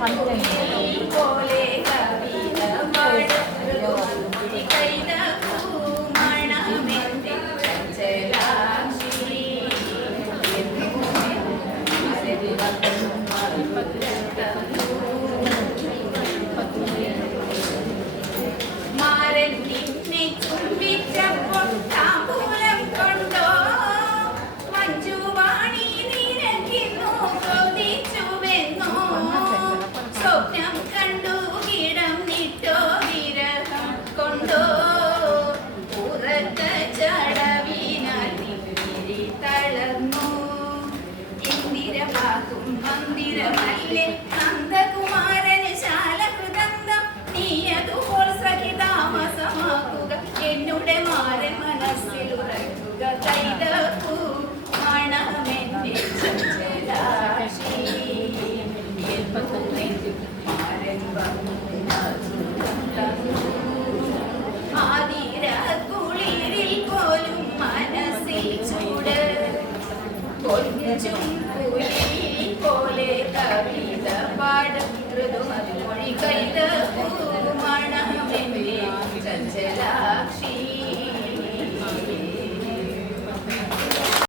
പോലെ കവിത കൈത മണമെന്റെ ചലാക്ഷി മാരൻ നിന്നെ ചുംബിച്ചപ്പോൾ താമ്പൂലം കൊണ്ടോ മഞ്ജുവാണി നിരക്കിന്നു കൊതിച്ചുവെന്നോ സ്വപ്നം കണ്ടു കിടം നിട്ടോ വിരഹം കൊണ്ടോ ഉറക്ക ചടവിനാൽ നിന്നിരി തളർന്നു ഇന്ദിരമാകും മന്ദിരമല്ലേ